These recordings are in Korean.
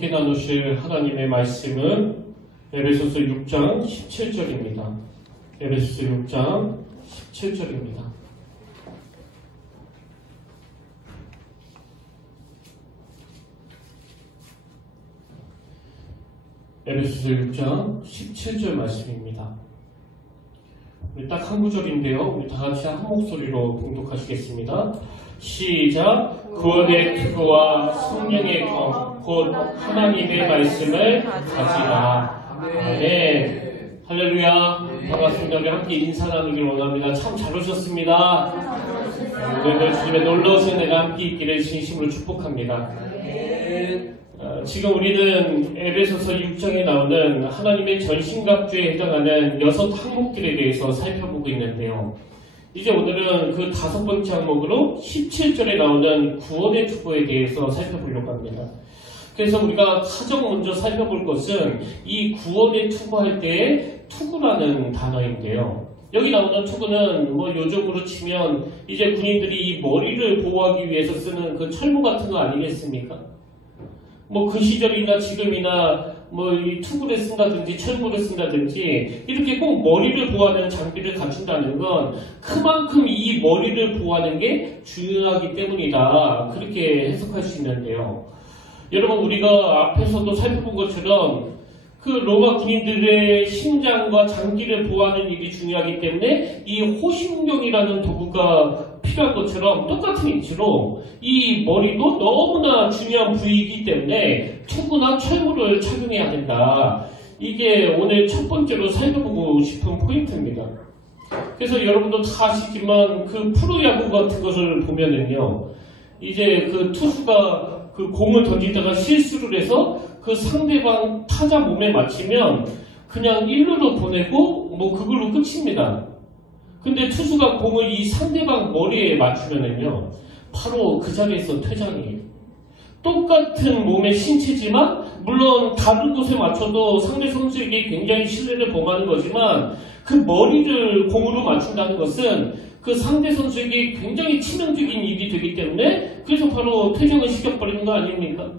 함께 나누실 하나님의 말씀은 에베소서 6장 17절입니다. 에베소서 6장 17절입니다. 에베소서 6장 17절 말씀입니다. 딱 한 구절인데요. 우리 다 같이 한 목소리로 봉독하시겠습니다. 시작. 구원의 투구와 성령의 검 곧 하나님의 말씀을 가지라. 아멘. 할렐루야. 반갑습니다. 우리 함께 인사 나누길 원합니다. 참 잘 오셨습니다. 오늘도 주님의 놀라우신 내가 함께 있기를 진심으로 축복합니다. 지금 우리는 에베소서 6장에 나오는 하나님의 전신갑주에 해당하는 6 항목들에 대해서 살펴보고 있는데요. 이제 오늘은 그 5번째 항목으로 17절에 나오는 구원의 투구에 대해서 살펴보려고 합니다. 그래서 우리가 가장 먼저 살펴볼 것은 이 구원의 투구할 때의 투구라는 단어인데요. 여기 나오는 투구는 요즘으로 치면 이제 군인들이 이 머리를 보호하기 위해서 쓰는 그 철모 같은 거 아니겠습니까? 그 시절이나 지금이나 이 투구를 쓴다든지 철모를 쓴다든지 이렇게 꼭 머리를 보호하는 장비를 갖춘다는 건 그만큼 이 머리를 보호하는 게 중요하기 때문이다. 그렇게 해석할 수 있는데요. 여러분, 우리가 앞에서도 살펴본 것처럼 그 로마 군인들의 심장과 장기를 보호하는 일이 중요하기 때문에 이 호심경이라는 도구가 필요한 것처럼 똑같은 이치로 이 머리도 너무나 중요한 부위이기 때문에 투구나 철모를 착용해야 된다. 이게 오늘 첫 번째로 살펴보고 싶은 포인트입니다. 그래서 여러분도 다 아시지만 그 프로야구 같은 것을 보면은요, 이제 그 투수가 그 공을 던지다가 실수를 해서 그 상대방 타자 몸에 맞히면 그냥 1루로 보내고 그걸로 끝입니다. 근데 투수가 공을 이 상대방 머리에 맞추면은요, 바로 그 자리에서 퇴장이에요. 똑같은 몸의 신체지만 물론 다른 곳에 맞춰도 상대 선수에게 굉장히 신뢰를 범하는 거지만 그 머리를 공으로 맞춘다는 것은 그 상대 선수에게 굉장히 치명적인 일이 되기 때문에 그래서 바로 퇴장을 시켜버리는 거 아닙니까?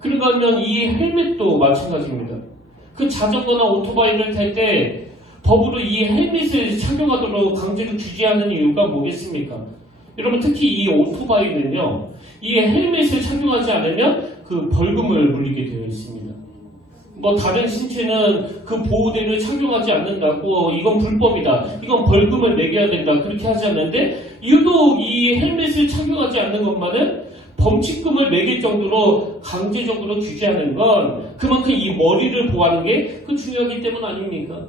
그런가 하면 이 헬멧도 마찬가지입니다. 그 자전거나 오토바이를 탈 때 법으로 이 헬멧을 착용하도록 강제로 규제하는 이유가 뭐겠습니까? 여러분, 특히 이 오토바이는요, 이 헬멧을 착용하지 않으면 그 벌금을 물리게 되어 있습니다. 다른 신체는 그 보호대를 착용하지 않는다고 이건 불법이다, 이건 벌금을 매겨야 된다, 그렇게 하지 않는데 유독 이 헬멧을 착용하지 않는 것만은 범칙금을 매길 정도로 강제적으로 규제하는 건 그만큼 이 머리를 보호하는 게 그 중요하기 때문 아닙니까?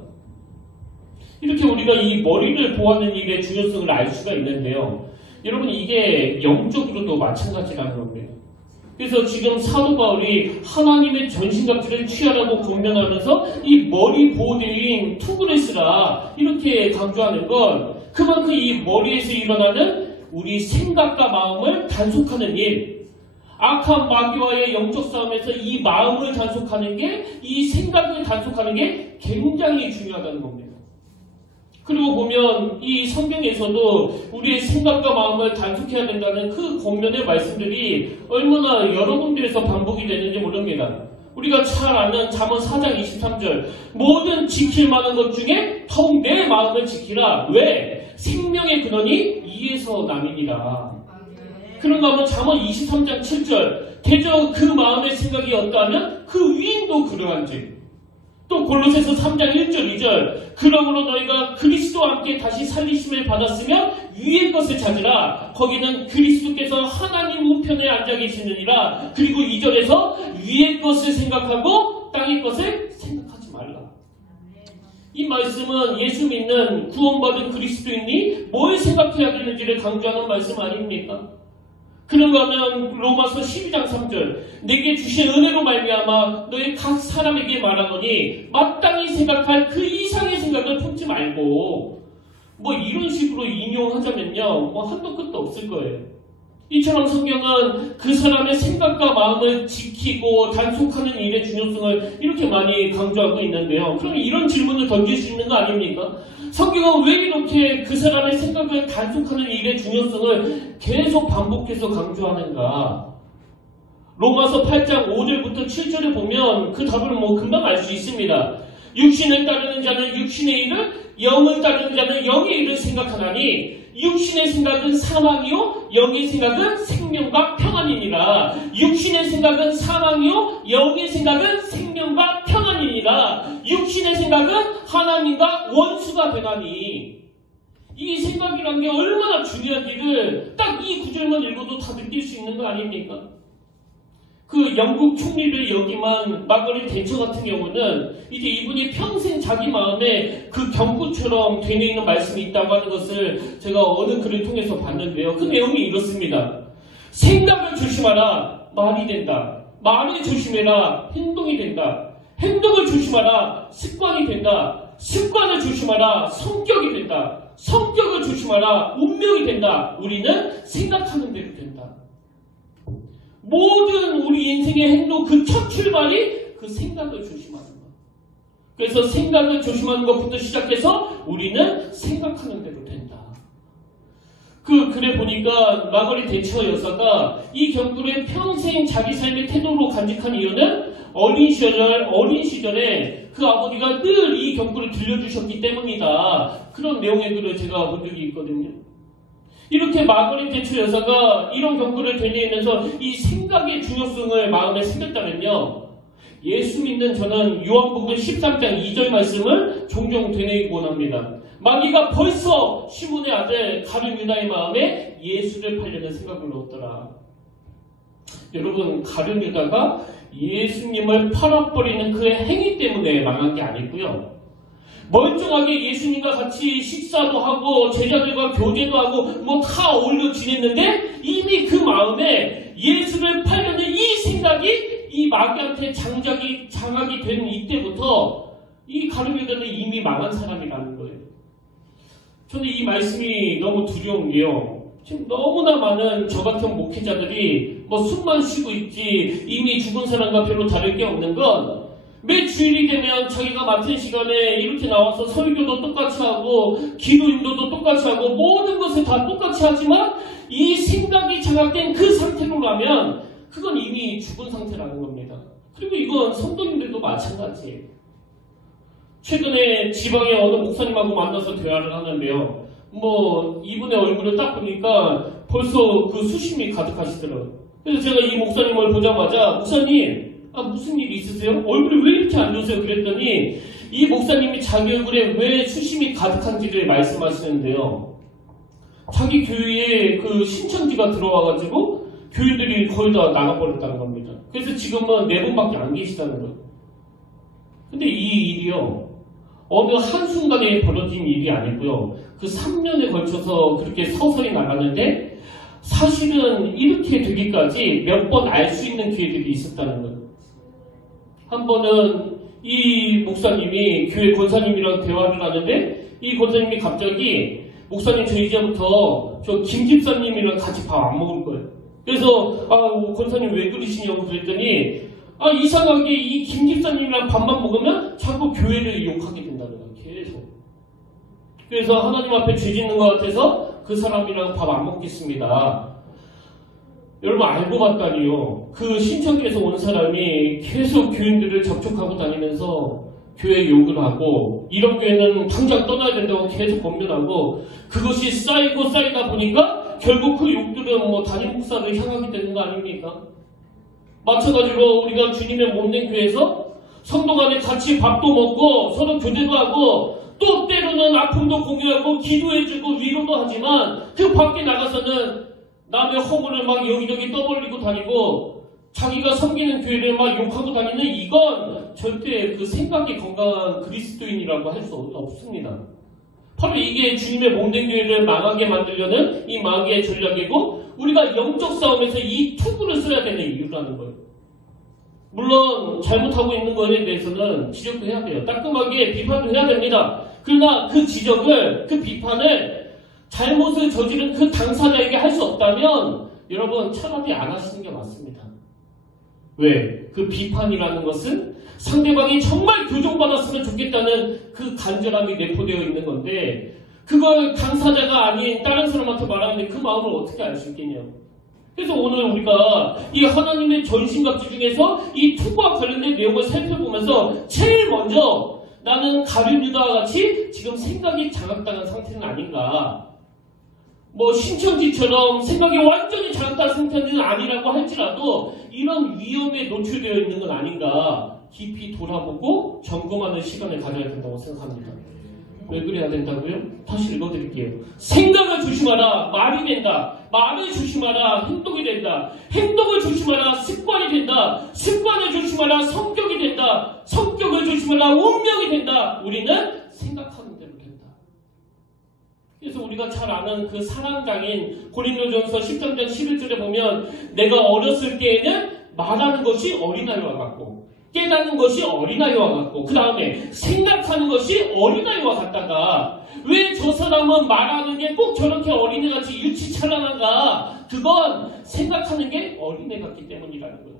이렇게 우리가 이 머리를 보호하는 일의 중요성을 알 수가 있는데요. 여러분, 이게 영적으로도 마찬가지라는 겁니다. 그래서 지금 사도 바울이 하나님의 전신갑주를 취하라고 권면하면서 이 머리 보호대인 투구를 쓰라 이렇게 강조하는 건 그만큼 이 머리에서 일어나는 우리 생각과 마음을 단속하는 일, 악한 마귀와의 영적 싸움에서 이 마음을 단속하는 게, 이 생각을 단속하는 게 굉장히 중요하다는 겁니다. 그리고 보면 이 성경에서도 우리의 생각과 마음을 단속해야 된다는 그 권면의 말씀들이 얼마나 여러 군데에서 반복이 되는지 모릅니다. 우리가 잘 아는 잠언 4장 23절, 모든 지킬 만한 것 중에 더욱 내 마음을 지키라. 왜? 생명의 근원이 이에서 남이니라. 그런가 하면 잠언 23장 7절, 대저 그 마음의 생각이 어떠하면 그 위인도 그러한지. 또 골로새서 3장 1절 2절, 그러므로 너희가 그리스도와 함께 다시 살리심을 받았으면 위의 것을 찾으라. 거기는 그리스도께서 하나님 우편에 앉아 계시느니라. 그리고 2절에서 위의 것을 생각하고 땅의 것을 생각하지 말라. 이 말씀은 예수 믿는 구원받은 그리스도인이 뭘 생각해야 되는지를 강조하는 말씀 아닙니까? 그런가 하면 로마서 12장 3절, 내게 주신 은혜로 말미암아 너희 각 사람에게 말하노니 마땅히 생각할 그 이상의 생각을 품지 말고, 이런 식으로 인용하자면요, 한도 끝도 없을 거예요. 이처럼 성경은 그 사람의 생각과 마음을 지키고 단속하는 일의 중요성을 이렇게 많이 강조하고 있는데요. 그럼 이런 질문을 던질 수 있는 거 아닙니까? 성경은 왜 이렇게 그 사람의 생각을 단속하는 일의 중요성을 계속 반복해서 강조하는가? 로마서 8장 5절부터 7절에 보면 그 답을 뭐 금방 알 수 있습니다. 육신을 따르는 자는 육신의 일을, 영을 따르는 자는 영의 일을 생각하나니 육신의 생각은 사망이요 영의 생각은 생명과 평안이니라. 육신의 생각은 사망이요 영의 생각은 생명과 평안이니라. 육신의 생각은 하나님과 원수가 되나니. 이 생각이란 게 얼마나 중요한지를 딱 이 구절만 읽어도 다 느낄 수 있는 거 아닙니까? 그 영국 총리를 여기만 마거릿 대처 같은 경우는 이제 이분이 평생 자기 마음에 그 경구처럼 되뇌이는 말씀이 있다고 하는 것을 제가 어느 글을 통해서 봤는데요. 그 내용이 이렇습니다. 생각을 조심하라. 말이 된다. 말을 조심해라. 행동이 된다. 행동을 조심하라. 습관이 된다. 습관을 조심하라. 성격이 된다. 성격을 조심하라. 운명이 된다. 우리는 생각하는 대로 된다. 모든 우리 인생의 행동 그 첫 출발이 그 생각을 조심하는 것. 그래서 생각을 조심하는 것부터 시작해서 우리는 생각하는 대로 된다. 그 글에 보니까 마거릿 대처 여사가 이 경구를 평생 자기 삶의 태도로 간직한 이유는 어린 시절에 그 아버지가 늘 이 경구를 들려주셨기 때문이다. 그런 내용의 글을 제가 본 적이 있거든요. 이렇게 마거릿 대처 여사가 이런 경구를 되뇌이면서 이 생각의 중요성을 마음에 새겼다면요. 예수 믿는 저는 요한복음 13장 2절 말씀을 종종 되뇌이곤 합니다. 마귀가 벌써 시몬의 아들 가룟 유다의 마음에 예수를 팔려는 생각을 넣었더라. 여러분, 가룟 유다가 예수님을 팔아버리는 그의 행위 때문에 망한 게 아니고요. 멀쩡하게 예수님과 같이 식사도 하고 제자들과 교제도 하고 뭐 다 어울려 지냈는데 이미 그 마음에 예수를 팔려는 이 생각이 이 마귀한테 장악이 된 이때부터 이 가룟 유다는 이미 망한 사람이라는 거예요. 저는 이 말씀이 너무 두려운 게요. 지금 너무나 많은 저 같은 목회자들이 뭐 숨만 쉬고 있지 이미 죽은 사람과 별로 다를 게 없는 건 매 주일이 되면 자기가 맡은 시간에 이렇게 나와서 설교도 똑같이 하고 기도 인도도 똑같이 하고 모든 것을 다 똑같이 하지만 이 생각이 장악된 그 상태로 가면 그건 이미 죽은 상태라는 겁니다. 그리고 이건 성도님들도 마찬가지예요. 최근에 지방의 어느 목사님하고 만나서 대화를 하는데요. 뭐 이분의 얼굴을 딱 보니까 벌써 그 수심이 가득하시더라고요. 그래서 제가 이 목사님을 보자마자 목사님 무슨 일 있으세요? 얼굴이 왜 이렇게 안 좋으세요? 그랬더니 이 목사님이 자기 얼굴에 왜 수심이 가득한지를 말씀하시는데요. 자기 교회에 그 신천지가 들어와가지고 교회들이 거의 다 나가버렸다는 겁니다. 그래서 지금은 4분밖에 안 계시다는 거예요. 근데 이 일이요. 어느 한순간에 벌어진 일이 아니고요. 그 3년에 걸쳐서 그렇게 서서히 나갔는데 사실은 이렇게 되기까지 몇 번 알 수 있는 기회들이 있었다는 거예요. 한 번은 이 목사님이 교회 권사님이랑 대화를 하는데 이 권사님이 갑자기 목사님 저 이제부터 저 김 집사님이랑 같이 밥 안 먹을 거예요. 그래서 권사님 왜 그러시냐고 그랬더니 이상하게 이 김 집사님이랑 밥만 먹으면 자꾸 교회를 욕하게 된다는 거예요. 계속. 그래서 하나님 앞에 죄 짓는 것 같아서 그 사람이랑 밥 안 먹겠습니다. 여러분 알고 봤다니요. 그 신천지에서 온 사람이 계속 교인들을 접촉하고 다니면서 교회 욕을 하고 이런 교회는 당장 떠나야 된다고 계속 권면하고 그것이 쌓이고 쌓이다 보니까 결국 그 욕들은 뭐 담임 목사를 향하게 되는 거 아닙니까? 마찬가지로 우리가 주님의 몸된 교회에서 성도 간에 같이 밥도 먹고 서로 교제도 하고 또 때로는 아픔도 공유하고 기도해주고 위로도 하지만 그 밖에 나가서는 남의 허물을 막 여기저기 떠벌리고 다니고 자기가 섬기는 교회를 막 욕하고 다니는 이건 절대 그 생각이 건강한 그리스도인이라고 할 수 없습니다. 바로 이게 주님의 몸된 교회를 망하게 만들려는 이 마귀의 전략이고 우리가 영적 싸움에서 이 투구를 써야 되는 이유라는 거예요. 물론 잘못하고 있는 것에 대해서는 지적도 해야 돼요. 따끔하게 비판도 해야 됩니다. 그러나 그 지적을, 그 비판을 잘못을 저지른 그 당사자에게 할 수 없다면 여러분 차라리 안 하시는 게 맞습니다. 왜? 그 비판이라는 것은 상대방이 정말 교정받았으면 좋겠다는 그 간절함이 내포되어 있는 건데 그걸 당사자가 아닌 다른 사람한테 말하는데 그 마음을 어떻게 알 수 있겠냐고. 그래서 오늘 우리가 이 하나님의 전신갑주 중에서 이 투구와 관련된 내용을 살펴보면서 제일 먼저 나는 가룟 유다와 같이 지금 생각이 장악당한 상태는 아닌가. 뭐 신천지처럼 생각이 완전히 장악당한 상태는 아니라고 할지라도 이런 위험에 노출되어 있는 건 아닌가. 깊이 돌아보고 점검하는 시간을 가져야 된다고 생각합니다. 왜 그래야 된다고요? 다시 읽어드릴게요. 생각을 조심하라. 말이 된다. 말을 조심하라. 행동이 된다. 행동을 조심하라. 습관이 된다. 습관을 조심하라. 성격이 된다. 성격을 조심하라. 운명이 된다. 우리는 생각하는 대로 된다. 그래서 우리가 잘 아는 그 사랑장인 고린도전서 13장 11절에 보면 내가 어렸을 때에는 말하는 것이 어린아이와 같고 깨닫는 것이 어린아이와 같고 그 다음에 생각하는 것이 어린아이와 같다가 왜 저 사람은 말하는 게 꼭 저렇게 어린애같이 유치찬란한가? 그건 생각하는 게 어린애 같기 때문이라는 거예요.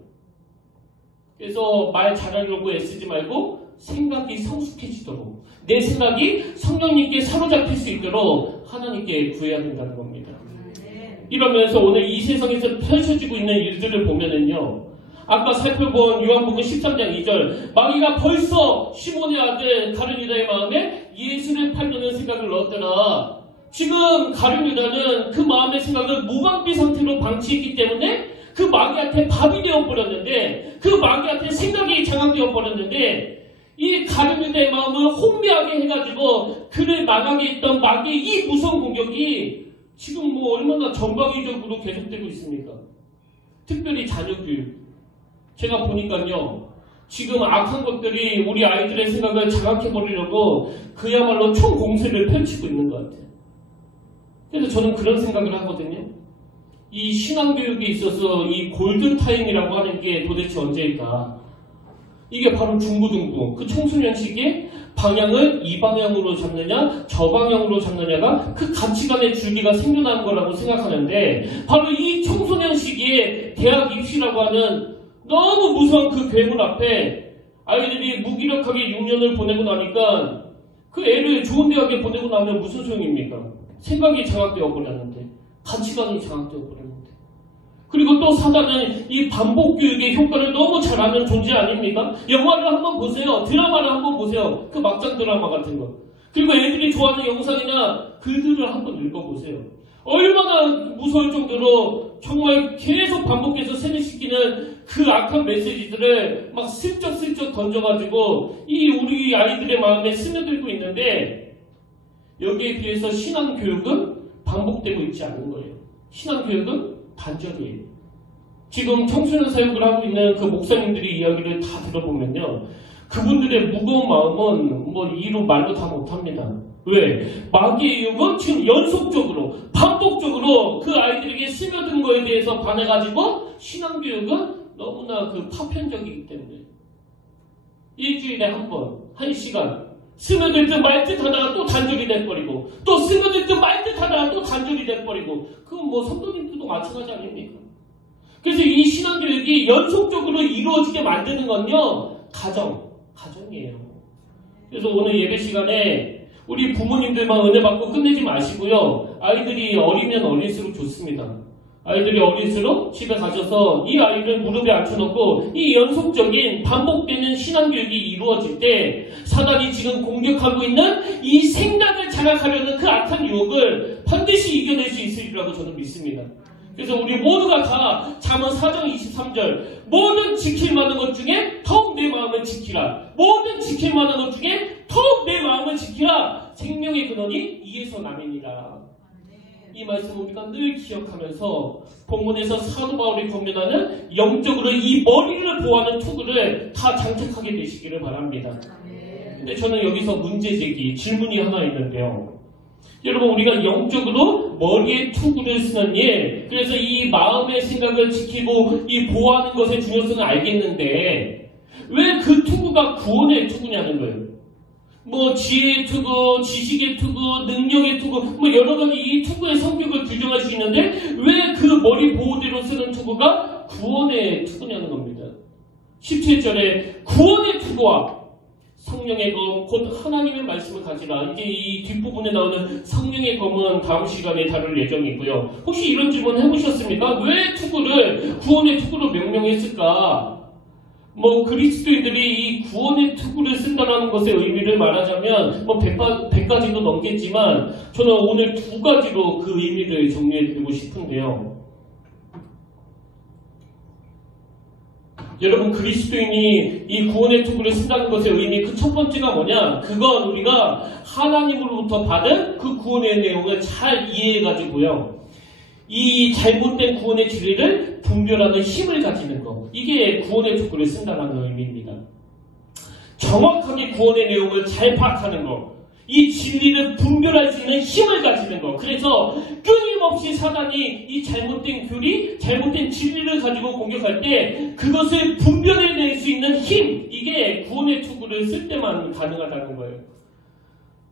그래서 말 잘하려고 애쓰지 말고 생각이 성숙해지도록 내 생각이 성령님께 사로잡힐 수 있도록 하나님께 구해야 된다는 겁니다. 이러면서 오늘 이 세상에서 펼쳐지고 있는 일들을 보면은요. 아까 살펴본 요한복음 13장 2절 마귀가 벌써 시몬의 아들 가룟 유다의 마음에 예수를 팔려는 생각을 넣었더라. 지금 가룟 유다는 그 마음의 생각을 무방비 상태로 방치했기 때문에 그 마귀한테 밥이 되어버렸는데 그 마귀한테 생각이 장악되어버렸는데 이 가룟 유다의 마음을 혼미하게 해가지고 그를 망하게 했던 마귀의 이 무서운 공격이 지금 뭐 얼마나 전방위적으로 계속되고 있습니까? 특별히 자녀교육. 제가 보니까요, 지금 악한 것들이 우리 아이들의 생각을 장악해버리려고 그야말로 총공세를 펼치고 있는 것 같아요. 그래서 저는 그런 생각을 하거든요. 이 신앙교육에 있어서 이 골든타임이라고 하는 게 도대체 언제일까? 이게 바로 중고등부, 그 청소년 시기에 방향을 이 방향으로 잡느냐, 저 방향으로 잡느냐가 그 가치관의 줄기가 생겨나는 거라고 생각하는데, 바로 이 청소년 시기에 대학 입시라고 하는 너무 무서운 그 괴물 앞에 아이들이 무기력하게 6년을 보내고 나니까 그 애를 좋은 대학에 보내고 나면 무슨 소용입니까? 생각이 장악되어 버렸는데, 가치관이 장악되어 버렸는데. 그리고 또 사단은 이 반복교육의 효과를 너무 잘 아는 존재 아닙니까? 영화를 한번 보세요. 드라마를 한번 보세요. 그 막장 드라마 같은 거. 그리고 애들이 좋아하는 영상이나 글들을 한번 읽어보세요. 얼마나 무서울 정도로 정말 계속 반복해서 세뇌시키는 그 악한 메시지들을 막 슬쩍슬쩍 던져가지고 이 우리 아이들의 마음에 스며들고 있는데, 여기에 비해서 신앙교육은 반복되고 있지 않은 거예요. 신앙교육은 단절이에요. 지금 청소년 사역을 하고 있는 그 목사님들의 이야기를 다 들어보면요, 그분들의 무거운 마음은 뭐 이루 말로 다 못합니다. 왜? 마귀의 유혹은 지금 연속적으로 반복적으로 그 아이들에게 스며든 거에 대해서 반해가지고 신앙교육은 너무나 그 파편적이기 때문에 일주일에 한 번, 1시간 스며들 듯 말 듯 하다가 또 단절이 돼버리고 또 스며들 듯 말 듯 하다가 또 단절이 돼버리고, 그건 뭐 성도님들도 마찬가지 아닙니까? 그래서 이 신앙교육이 연속적으로 이루어지게 만드는 건요, 가정이에요. 그래서 오늘 예배 시간에 우리 부모님들만 은혜 받고 끝내지 마시고요. 아이들이 어리면 어릴수록 좋습니다. 아이들이 어릴수록 집에 가셔서 이 아이를 무릎에 앉혀놓고 이 연속적인 반복되는 신앙교육이 이루어질 때 사단이 지금 공격하고 있는 이 생각을 장악하려는 그 악한 유혹을 반드시 이겨낼 수 있으리라고 저는 믿습니다. 그래서 우리 모두가 다 잠언 4장 23절 모든 지킬 만한 것 중에 더욱 내 마음을 지키라. 모든 지킬 만한 것 중에 더욱 내 마음을 지키라. 생명의 근원이 이에서 남이니라. 이 말씀 우리가 늘 기억하면서 본문에서 사도 바울이 권면하는 영적으로 이 머리를 보호하는 투구를 다 장착하게 되시기를 바랍니다. 근데 저는 여기서 문제제기, 질문이 하나 있는데요. 여러분, 우리가 영적으로 머리에 투구를 쓰는 일, 그래서 이 마음의 생각을 지키고 이 보호하는 것의 중요성을 알겠는데 왜 그 투구가 구원의 투구냐는 거예요. 뭐 지혜의 투구, 지식의 투구, 능력의 투구, 뭐 여러 가지 이 투구의 성격을 규정할 수 있는데 왜 그 머리 보호대로 쓰는 투구가 구원의 투구냐는 겁니다. 17절에 구원의 투구와 성령의 검, 곧 하나님의 말씀을 가지라. 이게 이 뒷부분에 나오는 성령의 검은 다음 시간에 다룰 예정이고요. 혹시 이런 질문 해보셨습니까? 왜 투구를, 구원의 투구로 명명했을까? 뭐 그리스도인들이 이 구원의 투구를 쓴다는 것의 의미를 말하자면 뭐 100가지도 넘겠지만 저는 오늘 2가지로 그 의미를 정리해드리고 싶은데요. 여러분, 그리스도인이 이 구원의 투구를 쓴다는 것의 의미, 그 첫 번째가 뭐냐? 그건 우리가 하나님으로부터 받은 그 구원의 내용을 잘 이해해가지고요, 이 잘못된 구원의 진리를 분별하는 힘을 가지는 것, 이게 구원의 투구를 쓴다는 의미입니다. 정확하게 구원의 내용을 잘 파악하는 것, 이 진리를 분별할 수 있는 힘을 가지는 것. 그래서 끊임없이 사단이 이 잘못된 교리, 잘못된 진리를 가지고 공격할 때 그것을 분별해낼 수 있는 힘, 이게 구원의 투구를 쓸 때만 가능하다는 거예요.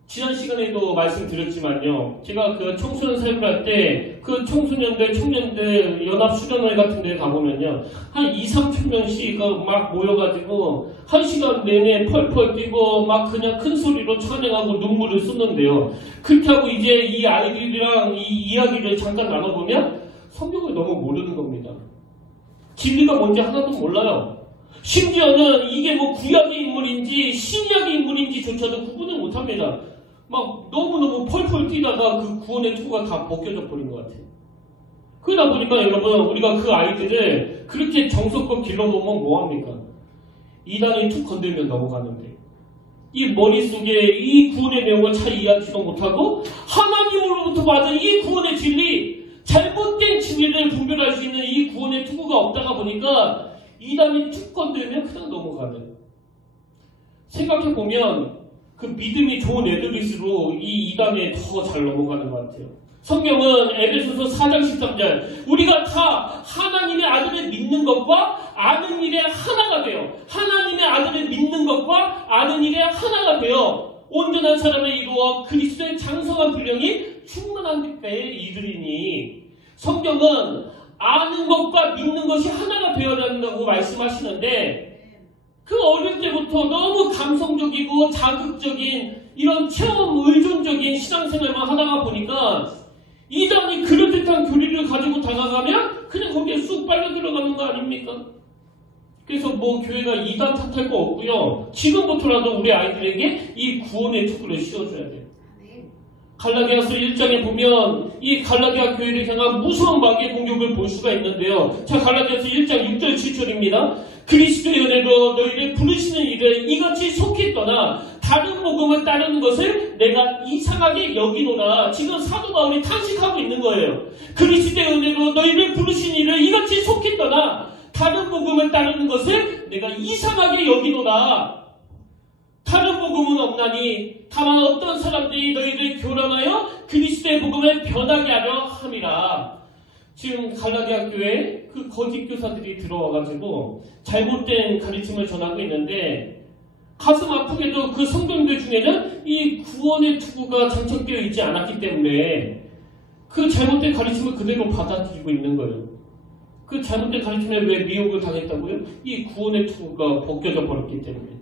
지난 시간에도 말씀드렸지만요, 제가 그 청소년 사역을 할 때 그 청소년들, 청년들 연합수련회 같은 데 가보면요, 한 2-3천 명씩 막 모여가지고 1시간 내내 펄펄 뛰고 막 그냥 큰 소리로 찬양하고 눈물을 쏟는데요. 그렇게 하고 이제 이 아이들이랑 이 이야기를 잠깐 나눠보면 성경을 너무 모르는 겁니다. 진리가 뭔지 하나도 몰라요. 심지어는 이게 뭐 구약의 인물인지 신약의 인물인지조차도 구분을 못합니다. 막 너무너무 펄펄 뛰다가 그 구원의 투구가 다 벗겨져 버린 것 같아요. 그러다 보니까 여러분, 우리가 그 아이들을 그렇게 정성껏 길러보면 뭐합니까? 이단이 툭 건들면 넘어가는데 이 머릿속에 이 구원의 내용을 잘 이해하지도 못하고 하나님으로부터 받은 이 구원의 진리, 잘못된 진리를 분별할 수 있는 이 구원의 투구가 없다가 보니까 이단이 툭 건들면 그냥 넘어가는. 생각해보면 그 믿음이 좋은 애들일수록 이 이단에 더 잘 넘어가는 것 같아요. 성경은 에베소서 4장 13절, 우리가 다 하나님의 아들을 믿는 것과 아는 일에 하나가 되어, 하나님의 아들을 믿는 것과 아는 일에 하나가 되어 온전한 사람을 이루어 그리스도의 장성한 분량이 충만한 때에 이르리니. 성경은 아는 것과 믿는 것이 하나가 되어야 한다고 말씀하시는데, 그 어릴 때부터 너무 감성적이고 자극적인 이런 체험 의존적인 신앙생활만 하다가 보니까 이단이 그럴듯한 교리를 가지고 다가가면 그냥 거기에 쑥 빨려 들어가는 거 아닙니까? 그래서 뭐 교회가 이단 탓할 거 없고요, 지금부터라도 우리 아이들에게 이 구원의 투구를 씌워줘야 돼요. 갈라디아서 1장에 보면 이 갈라디아 교회를 향한 무서운 마귀의 공격을 볼 수가 있는데요. 자, 갈라디아서 1장 6절 7절입니다. 그리스도의 은혜로 너희를 부르시는 일을 이같이 속히 떠나 다른 복음을 따르는 것을 내가 이상하게 여기노라. 지금 사도 바울이 탄식하고 있는 거예요. 그리스도의 은혜로 너희를 부르신 일을 이같이 속히 떠나 다른 복음을 따르는 것을 내가 이상하게 여기노라. 다른 복음은 없나니 다만 어떤 사람들이 너희를 교란하여 그리스도의 복음을 변하게 하려 함이라. 지금 갈라디아 교회에 그 거짓 교사들이 들어와가지고 잘못된 가르침을 전하고 있는데, 가슴 아프게도 그 성도님들 중에는 이 구원의 투구가 장착되어 있지 않았기 때문에 그 잘못된 가르침을 그대로 받아들이고 있는 거예요. 그 잘못된 가르침에 왜 미혹을 당했다고요? 이 구원의 투구가 벗겨져 버렸기 때문에.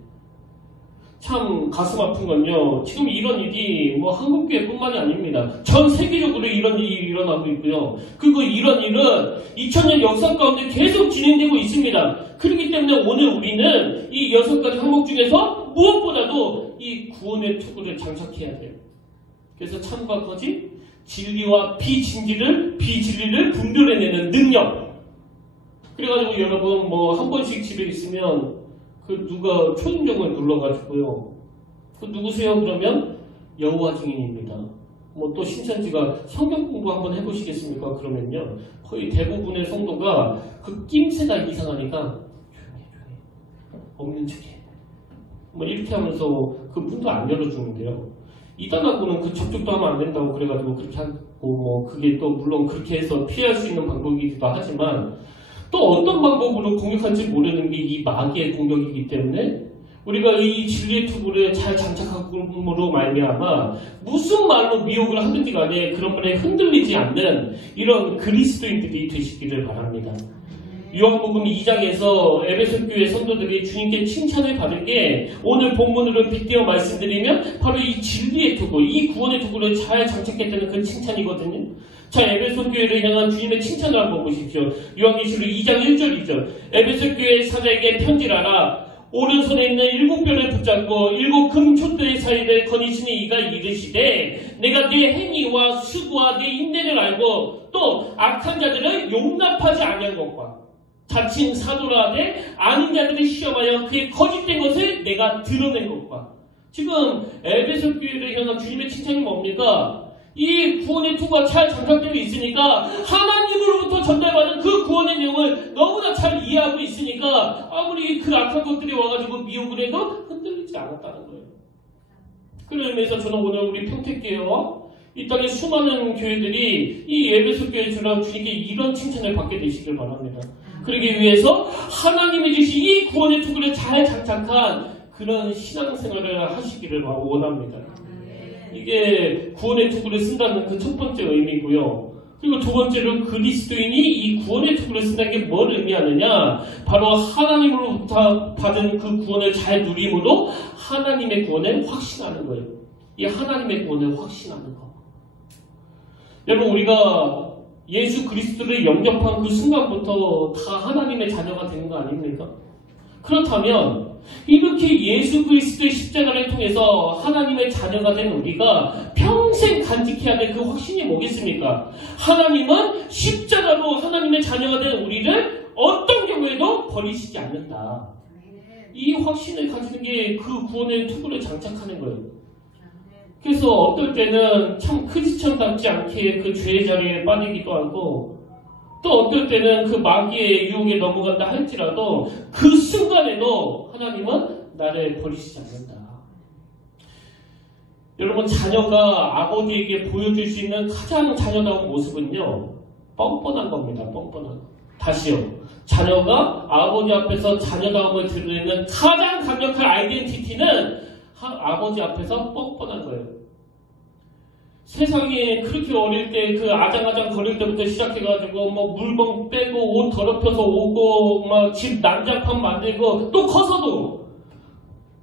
참 가슴 아픈 건요, 지금 이런 일이 뭐 한국교회뿐만이 아닙니다. 전 세계적으로 이런 일이 일어나고 있고요. 그리고 이런 일은 2000년 역사 가운데 계속 진행되고 있습니다. 그렇기 때문에 오늘 우리는 이 6가지 항목 중에서 무엇보다도 이 구원의 투구를 장착해야 돼요. 그래서 참과 거짓, 진리와 비진리를 분별해내는 능력. 그래가지고 여러분 뭐 한 번씩 집에 있으면 그 누가 초인종을 눌러가지고요, 그 누구세요? 그러면 여호와 증인입니다. 뭐 또 신천지가 성경 공부 한번 해보시겠습니까? 그러면요, 거의 대부분의 성도가 그 낌새가 이상하니까 조용히 없는 척해 뭐 이렇게 하면서 그 문도 안 열어주는데요. 이단하고는 그 접촉도 하면 안 된다고 그래가지고 그렇게 하고, 뭐 그게 또 물론 그렇게 해서 피할 수 있는 방법이기도 하지만 또 어떤 방법으로 공격할지 모르는 게 이 마귀의 공격이기 때문에 우리가 이 진리의 투구를 잘 장착함으로 말미암아 무슨 말로 미혹을 하든지 간에 그런 말에 흔들리지 않는 이런 그리스도인들이 되시기를 바랍니다. 요한복음 2장에서 에베소 교회 성도들이 주님께 칭찬을 받은 게 오늘 본문으로 빗대어 말씀드리면 바로 이 진리의 투구, 이 구원의 투구를 잘 장착했다는 그 칭찬이거든요. 자, 에베소 교회를 향한 주님의 칭찬을 한번 보십시오. 요한계시록 2장 1절이죠. 에베소 교회 사자에게 편지하라. 오른손에 있는 7뼈를 붙잡고 7금 촛대의 사이를 거니시니 이가 이르시되 내가 네 행위와 수고와 네 인내를 알고 또 악한 자들을 용납하지 아니한 것과 자칭 사도라 하되 아닌 자들을 시험하여 그의 거짓된 것을 내가 드러낸 것과. 지금 에베소 교회를 향한 주님의 칭찬이 뭡니까? 이 구원의 투구가 잘 장착되어 있으니까 하나님으로부터 전달받은 그 구원의 내용을 너무나 잘 이해하고 있으니까 아무리 그 악한 것들이 와가지고 미혹을 해도 흔들리지 않았다는 거예요. 그런 의미에서 저는 오늘 우리 평택교회와 이 땅의 수많은 교회들이 이 에베소 교회처럼 주님께 이런 칭찬을 받게 되시길 바랍니다. 그러기 위해서 하나님이 주신 이 구원의 투구를 잘 장착한 그런 신앙생활을 하시기를 원합니다. 이게 구원의 투구를 쓴다는 그 첫 번째 의미고요. 그리고 두 번째로 그리스도인이 이 구원의 투구를 쓴다는 게 뭘 의미하느냐? 바로 하나님으로부터 받은 그 구원을 잘 누림으로 하나님의 구원에 확신하는 거예요. 이 하나님의 구원을 확신하는 거. 여러분, 우리가 예수 그리스도를 영접한 그 순간부터 다 하나님의 자녀가 되는 거 아닙니까? 그렇다면 이렇게 예수 그리스도의 십자가를 통해서 하나님의 자녀가 된 우리가 평생 간직해야 될 그 확신이 뭐겠습니까? 하나님은 십자가로 하나님의 자녀가 된 우리를 어떤 경우에도 버리시지 않는다. 이 확신을 가지는 게 그 구원의 투구를 장착하는 거예요. 그래서 어떨 때는 참 크리스천답지 않게 그 죄의 자리에 빠지기도 하고, 또 어떨 때는 그 마귀의 유혹에 넘어간다 할지라도 그 순간에도 하나님은 나를 버리시지 않는다. 여러분, 자녀가 아버지에게 보여줄 수 있는 가장 자녀다운 모습은요, 뻔뻔한 겁니다. 뻔뻔한 거. 다시요. 자녀가 아버지 앞에서 자녀다움을 드러내는 가장 강력한 아이덴티티는 아버지 앞에서 뻔뻔한 거예요. 세상에 그렇게 어릴 때 그 아장아장 거릴 때부터 시작해가지고 뭐 물건 빼고 옷 더럽혀서 오고 막 집 난장판 만들고 또 커서도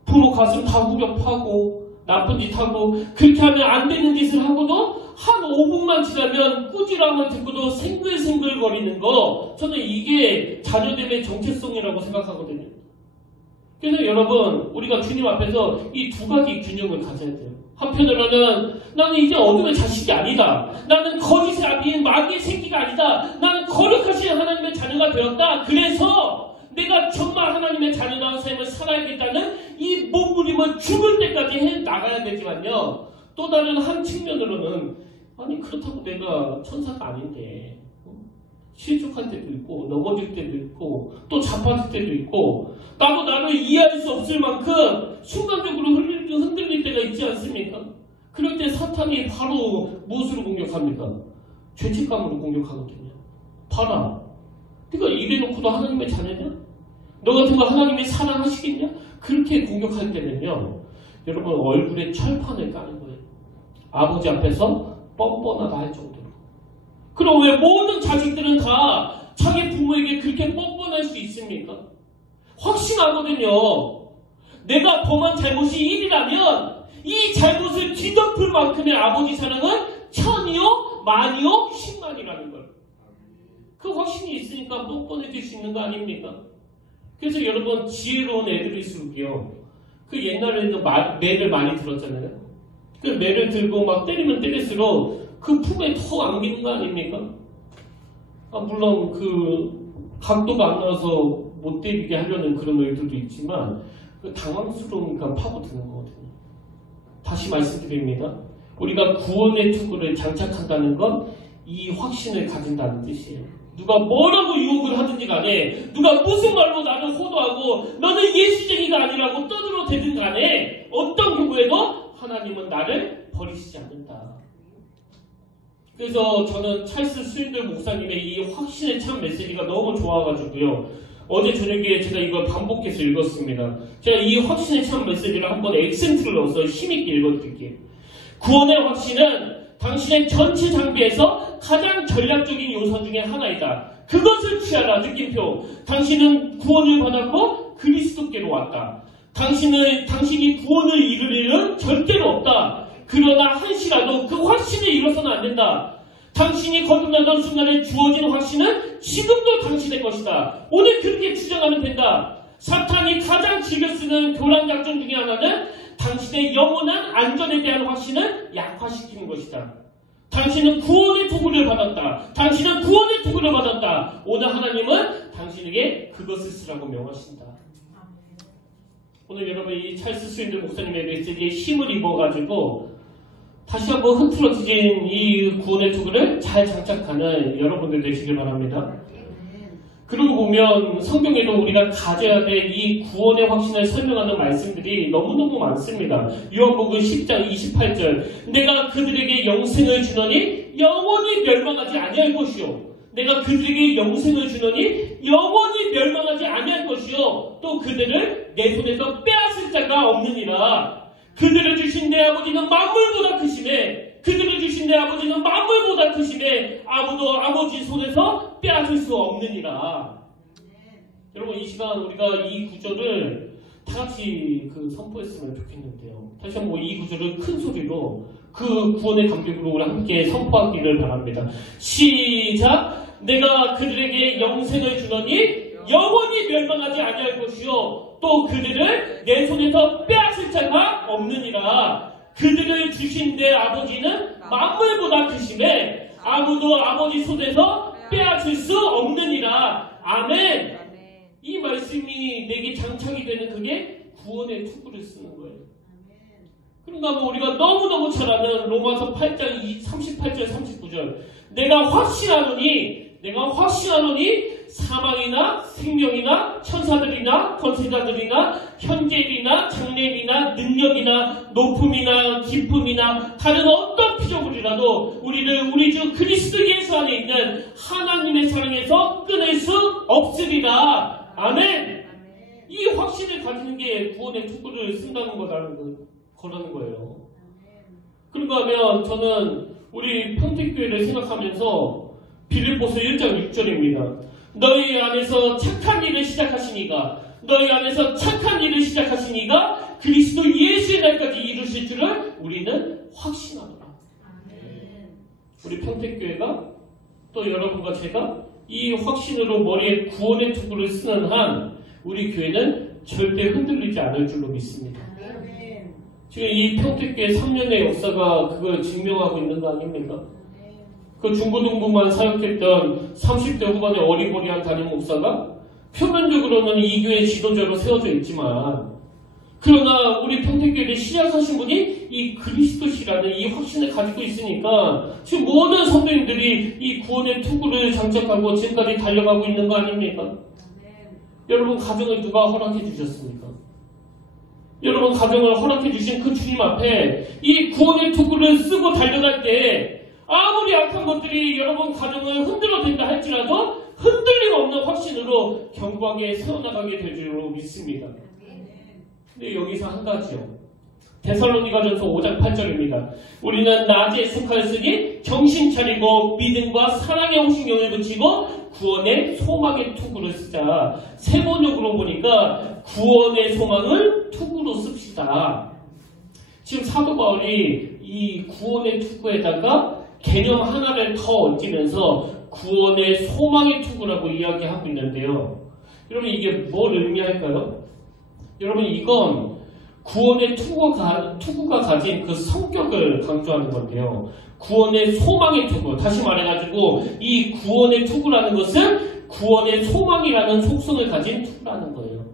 부모 가슴 다 후려 파고 나쁜 짓 하고 그렇게 하면 안 되는 짓을 하고도 한 5분만 지나면 꾸지람을 듣고도 생글생글 거리는 거, 저는 이게 자녀됨의 정체성이라고 생각하거든요. 그래서 여러분, 우리가 주님 앞에서 이 두 가지 균형을 가져야 돼요. 한편으로는 나는 이제 어둠의 자식이 아니다. 나는 거짓의 아비인 마귀의 새끼가 아니다. 나는 거룩하신 하나님의 자녀가 되었다. 그래서 내가 정말 하나님의 자녀다운 삶을 살아야겠다는 이 몸부림을 죽을 때까지 해 나가야 되지만요. 또 다른 한 측면으로는 아니 그렇다고 내가 천사가 아닌데 실족할 때도 있고 넘어질 때도 있고 또 자빠질 때도 있고 나도 나를 이해할 수 없을 만큼 순간적으로 흔들릴 때가 있지 않습니까? 그럴 때 사탄이 바로 무엇으로 공격합니까? 죄책감으로 공격하거든요. 봐라, 네가 이래놓고도 하나님의 자녀냐? 너 같은 거 하나님이 사랑하시겠냐? 그렇게 공격할 때는요, 여러분 얼굴에 철판을 까는 거예요. 아버지 앞에서 뻔뻔하다 할 정도로. 그럼 왜 모든 자식들은 다 자기 부모에게 그렇게 뻔뻔할 수 있습니까? 확신하거든요. 내가 범한 잘못이 1이라면 이 잘못을 뒤덮을 만큼의 아버지 사랑은 1000이요, 만이요, 10만이라는 걸. 그 확신이 있으니까 뻔뻔해질 수 있는 거 아닙니까? 그래서 여러분, 지혜로운 애들일수록요, 그 옛날에도 매를 많이 들었잖아요. 그 매를 들고 막 때리면 때릴수록 그 품에 더 안기는 거 아닙니까? 물론 그 각도가 안 나와서 못 때리게 하려는 그런 의도도 있지만 그 당황스러우니까 파고드는 거거든요. 다시 말씀드립니다. 우리가 구원의 투구를 장착한다는 건 이 확신을 가진다는 뜻이에요. 누가 뭐라고 유혹을 하든지 간에, 누가 무슨 말로 나를 호도하고 너는 예수쟁이가 아니라고 떠들어대든 간에 어떤 경우에도 하나님은 나를 버리시지 않는다. 그래서 저는 찰스 스윈들 목사님의 이 확신에 찬 메시지가 너무 좋아가지고요, 어제 저녁에 제가 이걸 반복해서 읽었습니다. 제가 이 확신에 찬 메시지를 한번 액센트를 넣어서 힘있게 읽어드릴게요. 구원의 확신은 당신의 전체 장비에서 가장 전략적인 요소 중에 하나이다. 그것을 취하라. 느낌표. 당신은 구원을 받았고 그리스도께로 왔다. 당신이 구원을 이룰 일은 절대로 없다. 그러나 한시라도 그 확신을 잃어서는 안 된다. 당신이 거듭나던 순간에 주어진 확신은 지금도 당신의 것이다. 오늘 그렇게 주장하면 된다. 사탄이 가장 즐겨 쓰는 교란 작전 중에 하나는 당신의 영원한 안전에 대한 확신을 약화시키는 것이다. 당신은 구원의 도구를 받았다. 당신은 구원의 도구를 받았다. 오늘 하나님은 당신에게 그것을 쓰라고 명하신다. 오늘 여러분 이 찰스 스윈드 목사님의 메시지에 힘을 입어가지고 다시 한번 흐트러진 이 구원의 도구를 잘 장착하는 여러분들 되시길 바랍니다. 그러고 보면 성경에도 우리가 가져야 될 이 구원의 확신을 설명하는 말씀들이 너무너무 많습니다. 요한복음 10장 28절 내가 그들에게 영생을 주노니 영원히 멸망하지 아니할 것이요 내가 그들에게 영생을 주노니 영원히 멸망하지 아니할 것이요 또 그들을 내 손에서 빼앗을 자가 없느니라. 그들을 주신 내 아버지는 만물보다 크심에 그들을 주신 내 아버지는 만물보다 크심에 아무도 아버지 손에서 빼앗을 수 없느니라. 여러분 이 시간 우리가 이 구절을 다 같이 선포했으면 좋겠는데요. 다시 한번 이 구절을 큰 소리로 그 구원의 감격으로 우리 함께 선포하기를 바랍니다. 시작. 내가 그들에게 영생을 주노니 영원히 멸망하지 아니할 것이요 또 그들을 내 손에서 빼앗을 자가 없느니라. 그들을 주신 내 아버지는 만물보다 크심에 아무도 아버지 손에서 빼앗을 수 없느니라. 아멘. 이 말씀이 내게 장착이 되는 그게 구원의 투구를 쓰는 거예요. 그런가 하면 우리가 너무너무 잘 아는 로마서 8장 38절 39절 내가 확신하노니 사망이나 생명이나 천사들이나 권세자들이나 현재일이나 장래일이나 능력이나 높음이나 기쁨이나 다른 어떤 피조물이라도 우리를 우리 주 그리스도 예수 안에 있는 하나님의 사랑에서 끊을 수 없으리라. 아멘. 이 확신을 가지는 게 구원의 투구를 쓴다는 거라는 거예요. 그런가 하면 저는 우리 평택교회를 생각하면서 빌립보서 1장 6절입니다. 너희 안에서 착한 일을 시작하시니가 그리스도 예수의 날까지 이루실 줄을 우리는 확신하노라. 우리 평택교회가 또 여러분과 제가 이 확신으로 머리에 구원의 투구를 쓰는 한 우리 교회는 절대 흔들리지 않을 줄로 믿습니다. 지금 이 평택교회 3년의 역사가 그걸 증명하고 있는 거 아닙니까? 그 중고등부만 사역했던 30대 후반의 어리버리한 담임 목사가 표면적으로는 이 교회 지도자로 세워져 있지만 그러나 우리 평택교회를 시작하신 분이 이 그리스도시라는 이 확신을 가지고 있으니까 지금 모든 선배님들이 이 구원의 투구를 장착하고 지금까지 달려가고 있는 거 아닙니까? 여러분 가정을 누가 허락해 주셨습니까? 여러분 가정을 허락해 주신 그 주님 앞에 이 구원의 투구를 쓰고 달려갈 때 아무리 악한 것들이 여러분 가정을 흔들어댄다 할지라도 흔들림 없는 확신으로 견고하게 세워나가게 될 줄로 믿습니다. 근데 여기서 한 가지요. 데살로니가전서 5장 8절입니다. 우리는 낮에 속하였으니 정신 차리고 믿음과 사랑의 홍신경을 붙이고 구원의 소망의 투구를 쓰자. 세 번역으로 보니까 구원의 소망을 투구로 씁시다. 지금 사도 바울이 이 구원의 투구에다가 개념 하나를 더 얹으면서 구원의 소망의 투구라고 이야기하고 있는데요. 여러분 이게 뭘 의미할까요? 여러분 이건 구원의 투구가 가진 그 성격을 강조하는 건데요. 구원의 소망의 투구, 다시 말해가지고 이 구원의 투구라는 것은 구원의 소망이라는 속성을 가진 투구라는 거예요.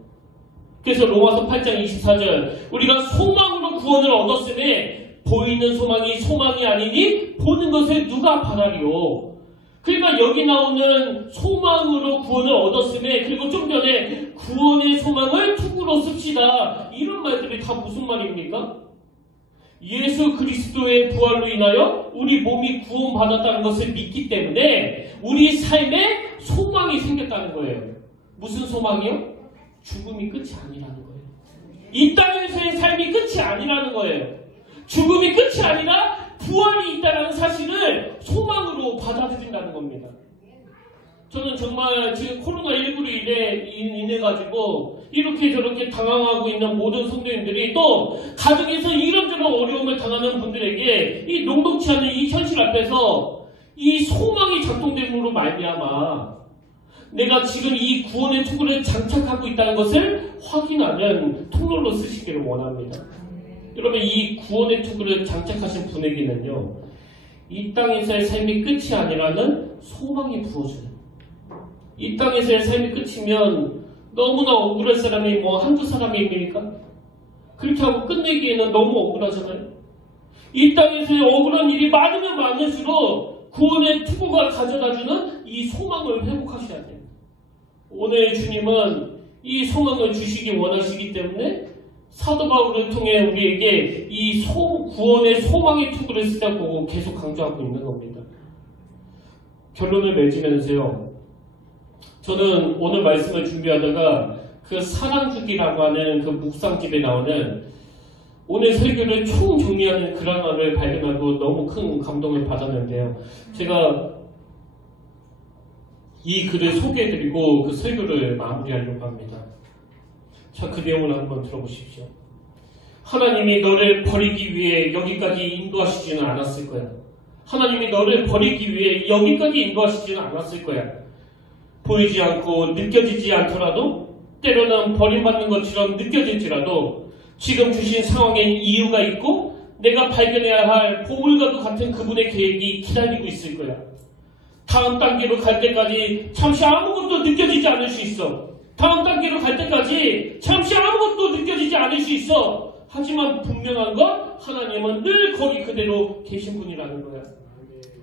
그래서 로마서 8장 24절 우리가 소망으로 구원을 얻었음에 보이는 소망이 소망이 아니니 보는 것을 누가 바라리요. 그러니까 여기 나오는 소망으로 구원을 얻었음에 그리고 좀 전에 구원의 소망을 투구로 씁시다. 이런 말들이 다 무슨 말입니까? 예수 그리스도의 부활로 인하여 우리 몸이 구원받았다는 것을 믿기 때문에 우리 삶에 소망이 생겼다는 거예요. 무슨 소망이요? 죽음이 끝이 아니라는 거예요. 이 땅에서의 삶이 끝이 아니라는 거예요. 죽음이 끝이 아니라 부활이 있다는 사실을 소망으로 받아들인다는 겁니다. 저는 정말 지금 코로나19로 인해 가지고 이렇게 저렇게 당황하고 있는 모든 성도님들이 또 가정에서 이런저런 어려움을 당하는 분들에게 이 녹록치 않은 이 현실 앞에서 이 소망이 작동됨으로 말미암아 내가 지금 이 구원의 투구를 장착하고 있다는 것을 확인하는 통로로 쓰시기를 원합니다. 여러분, 이 구원의 투구를 장착하신 분에게는요, 이 땅에서의 삶이 끝이 아니라는 소망이 부어져요. 이 땅에서의 삶이 끝이면 너무나 억울할 사람이 한두 사람입니까? 그렇게 하고 끝내기에는 너무 억울하잖아요. 이 땅에서의 억울한 일이 많으면 많을수록 구원의 투구가 가져다주는 이 소망을 회복하셔야 돼요. 오늘 주님은 이 소망을 주시기 원하시기 때문에 사도 바울을 통해 우리에게 이 구원의 소망의 투구를 쓰자고 계속 강조하고 있는 겁니다. 결론을 맺으면서요, 저는 오늘 말씀을 준비하다가 그 사랑주기라고 하는 그 묵상집에 나오는 오늘 설교를 총정리하는 그라마를 발견하고 너무 큰 감동을 받았는데요. 제가 이 글을 소개해드리고 그 설교를 마무리하려고 합니다. 자, 그 내용을 한번 들어보십시오. 하나님이 너를 버리기 위해 여기까지 인도하시지는 않았을 거야. 하나님이 너를 버리기 위해 여기까지 인도하시지는 않았을 거야. 보이지 않고 느껴지지 않더라도, 때로는 버림받는 것처럼 느껴질지라도 지금 주신 상황엔 이유가 있고 내가 발견해야 할 보물과도 같은 그분의 계획이 기다리고 있을 거야. 다음 단계로 갈 때까지 잠시 아무것도 느껴지지 않을 수 있어. 다음 단계로 갈 때까지 잠시 아무것도 느껴지지 않을 수 있어. 하지만 분명한 건 하나님은 늘 거기 그대로 계신 분이라는 거야.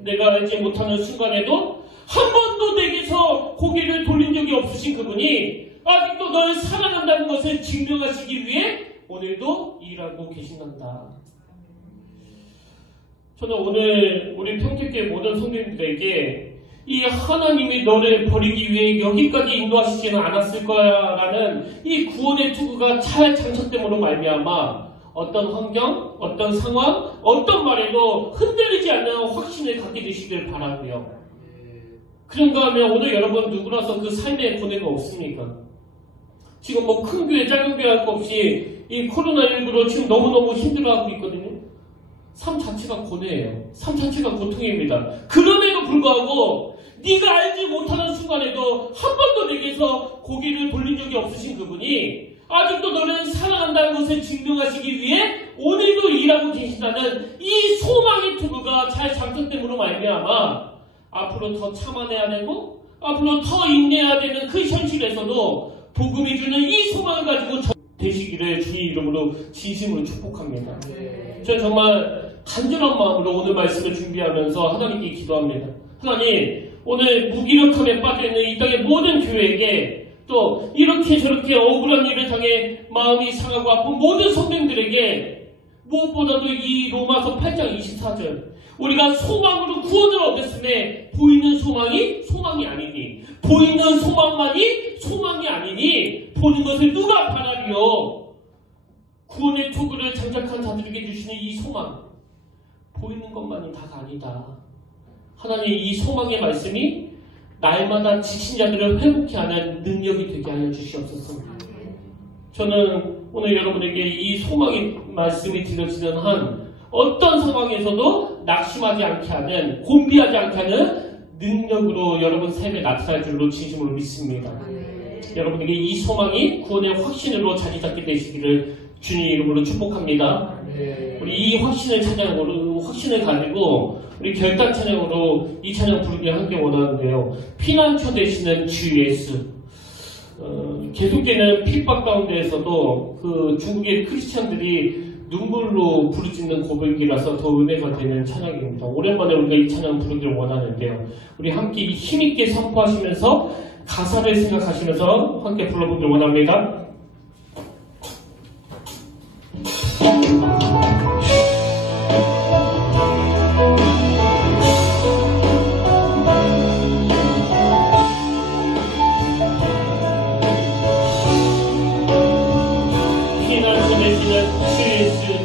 내가 알지 못하는 순간에도 한 번도 내게서 고개를 돌린 적이 없으신 그분이 아직도 널 사랑한다는 것을 증명하시기 위해 오늘도 일하고 계신단다. 저는 오늘 우리 평택교회 모든 성도님들에게 이 하나님이 너를 버리기 위해 여기까지 인도하시지는 않았을 거야 라는 이 구원의 투구가 잘 장착됨으로 말미암아 어떤 환경, 어떤 상황, 어떤 말에도 흔들리지 않는 확신을 갖게 되시길 바라고요. 그런가 하면 오늘 여러분 누구라서 그 삶의 고뇌가 없습니까? 지금 큰 교회, 작은 교회 할 거 없이 이 코로나19로 지금 너무너무 힘들어하고 있거든요. 삶 자체가 고뇌예요. 삶 자체가 고통입니다. 그럼에도 불구하고 네가 알지 못하는 순간에도 한 번도 내게서 고개를 돌린 적이 없으신 그분이 아직도 너를 사랑한다는 것을 증명하시기 위해 오늘도 일하고 계신다는 이 소망의 투구가 잘 장착됨으로 말미암아 앞으로 더 참아내야 되고 앞으로 더 인내해야 되는 그 현실에서도 복음이 주는 이 소망을 가지고 되시기를 주의 이름으로 진심으로 축복합니다. 저는 정말 간절한 마음으로 오늘 말씀을 준비하면서 하나님께 기도합니다. 하나님, 오늘 무기력함에 빠져있는 이 땅의 모든 교회에게 또 이렇게 저렇게 억울한 일을 당해 마음이 상하고 아픈 모든 성도님들에게 무엇보다도 이 로마서 8장 24절 우리가 소망으로 구원을 얻었음에 보이는 소망이 소망이 아니니 보이는 소망만이 소망이 아니니 보는 것을 누가 바라리요. 구원의 투구를 장착한 자들에게 주시는 이 소망 보이는 것만이 다가 아니다. 하나님, 이 소망의 말씀이 날마다 지친 자들을 회복케 하는 능력이 되게 하여 주시옵소서. 저는 오늘 여러분에게 이 소망의 말씀이 들려지는 한 어떤 상황에서도 낙심하지 않게 하는, 곤비하지 않게 하는 능력으로 여러분 삶에 나타날 줄로 진심으로 믿습니다. 여러분에게 이 소망이 구원의 확신으로 자리 잡게 되시기를 주님 이름으로 축복합니다. 우리 이 확신을 확신을 가지고 우리 결단 찬양으로 이 찬양 부르기를 함께 원하는데요. 피난처 되시는 주 예수. 계속되는 핍박 가운데에서도 그 중국의 크리스찬들이 눈물로 부르짖는 고백이라서 더 은혜가 되는 찬양입니다. 오랜만에 우리가 이 찬양 부르기를 원하는데요. 우리 함께 힘있게 선포하시면서 가사를 생각하시면서 함께 불러보기를 원합니다. 피난처 되시는 주 예수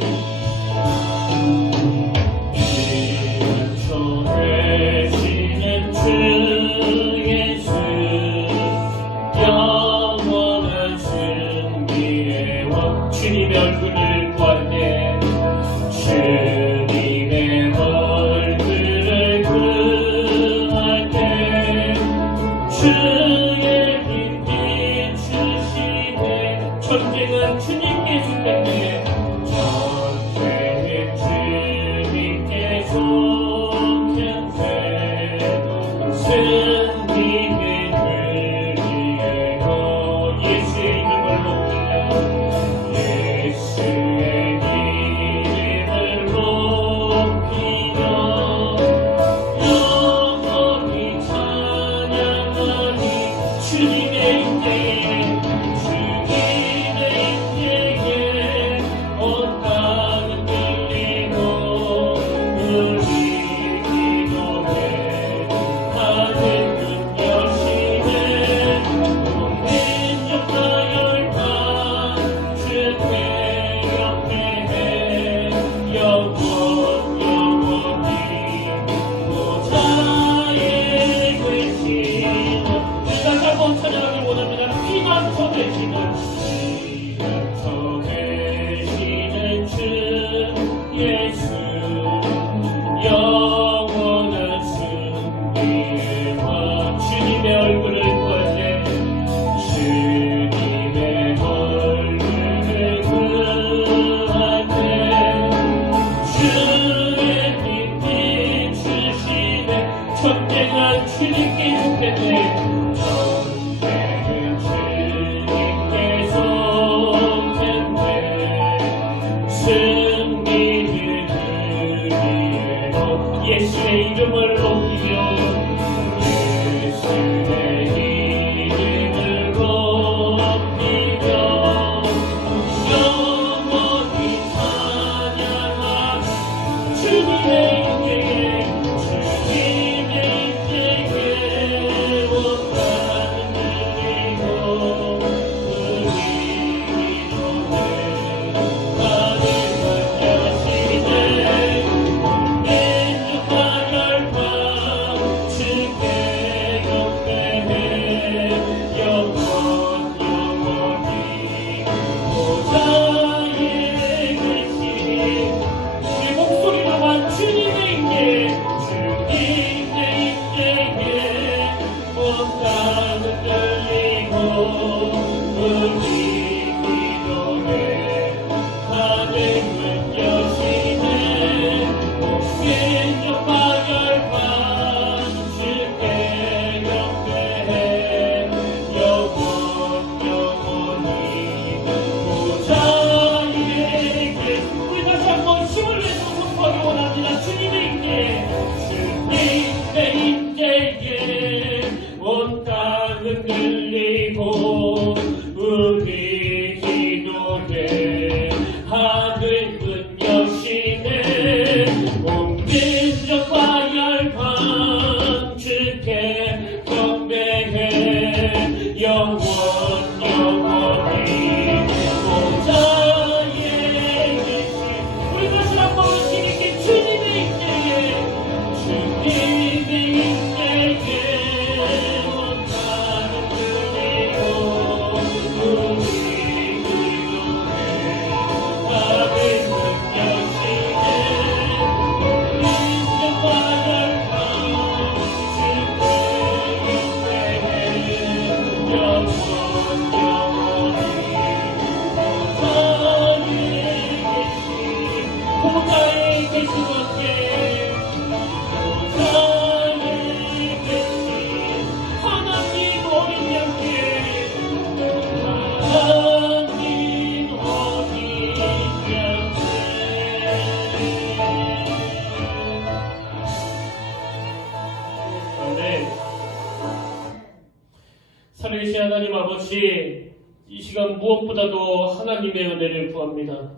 살아계신 하나님 아버지, 이 시간 무엇보다도 하나님의 은혜를 구합니다.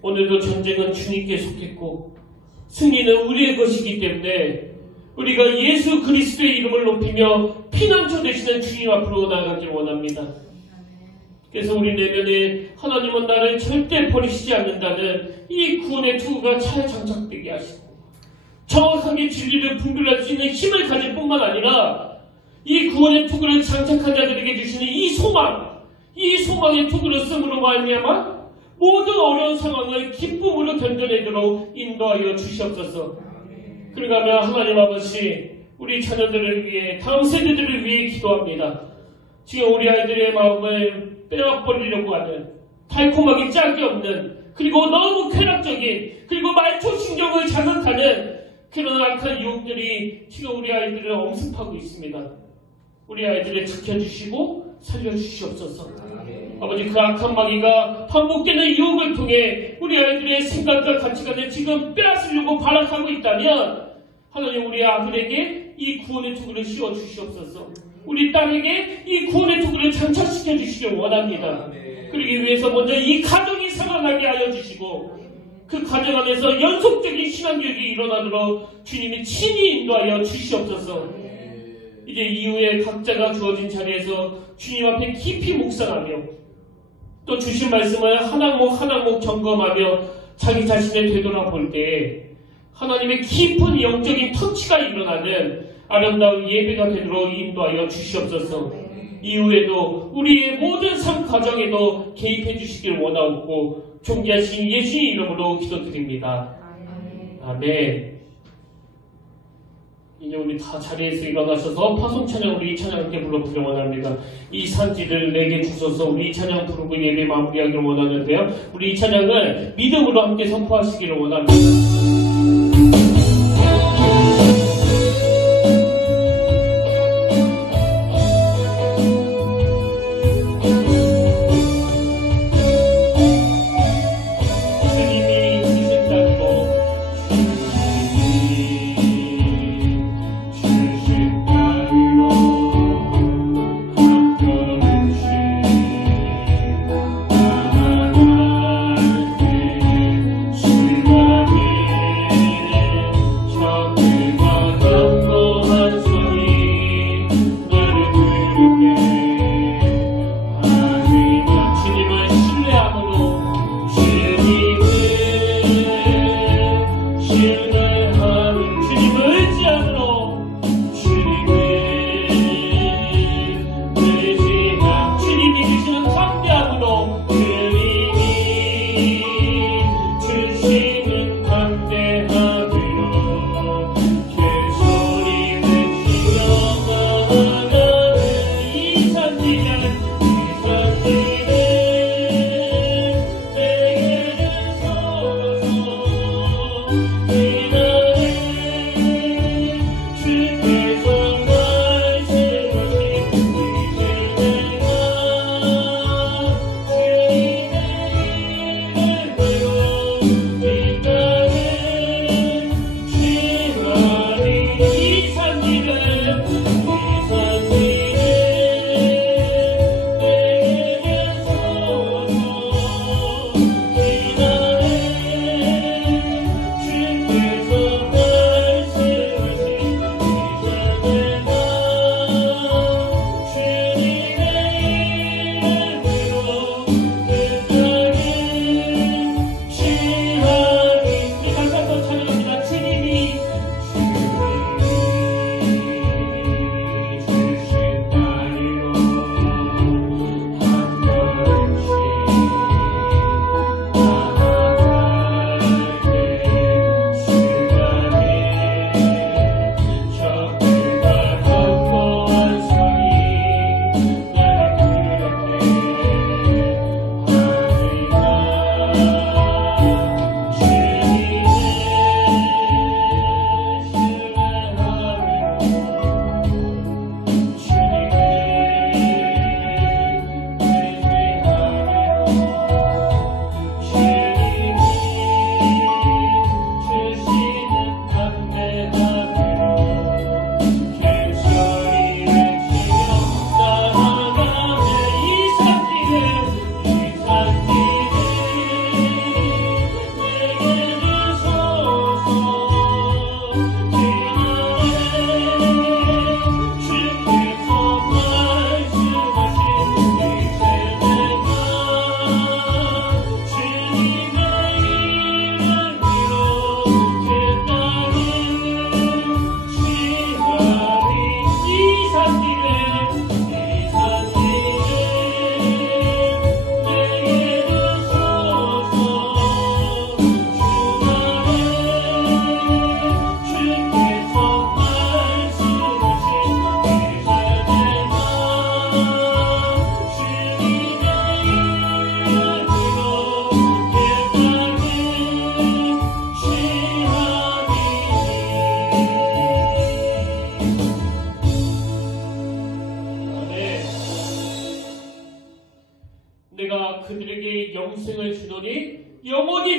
오늘도 전쟁은 주님께 속했고 승리는 우리의 것이기 때문에 우리가 예수 그리스도의 이름을 높이며 피난처 되시는 주님 앞으로 나아가길 원합니다. 그래서 우리 내면에 하나님은 나를 절대 버리시지 않는다는 이 구원의 투구가 잘 장착되게 하시고 정확하게 진리를 분별할 수 있는 힘을 가질 뿐만 아니라 이 구원의 투구를 장착한 자들에게 주시는 이 소망의 투구를 쓰므로 말미암아 모든 어려운 상황을 기쁨으로 견뎌내도록 인도하여 주시옵소서. 그런가 하면 하나님 아버지, 우리 자녀들을 위해, 다음 세대들을 위해 기도합니다. 지금 우리 아이들의 마음을 빼앗버리려고 하는, 달콤하기 짝이 없는, 그리고 너무 쾌락적인, 그리고 말초신경을 자극하는 그런 악한 유혹들이 지금 우리 아이들을 엄습하고 있습니다. 우리 아이들을 지켜주시고 살려주시옵소서. 아버지, 그 악한 마귀가 반복되는 유혹을 통해 우리 아이들의 생각과 가치관을 지금 빼앗으려고 발악하고 있다면 하나님, 우리 아들에게 이 구원의 투구를 씌워주시옵소서. 우리 딸에게 이 구원의 투구를 장착시켜 주시길 원합니다. 그러기 위해서 먼저 이 가정이 살아나게 하여 주시고 그 가정 안에서 연속적인 신앙교육이 일어나도록 주님이 친히 인도하여 주시옵소서. 이제 이후에 각자가 주어진 자리에서 주님 앞에 깊이 묵상하며 또 주신 말씀을 한 항목 점검하며 자기 자신을 되돌아볼 때 하나님의 깊은 영적인 터치가 일어나는 아름다운 예배가 되도록 인도하여 주시옵소서. 이후에도 우리의 모든 삶 과정에도 개입해 주시길 원하옵고 존귀하신 예수의 이름으로 기도드립니다. 아멘. 이제 우리 다 자리에서 일어나셔서 파송 찬양 우리 이 찬양 함께 불러보길 원합니다. 이 산지를 내게 주셔서 우리 이 찬양 부르고 예배 마무리하기를 원하는데요. 우리 이 찬양을 믿음으로 함께 선포하시기를 원합니다.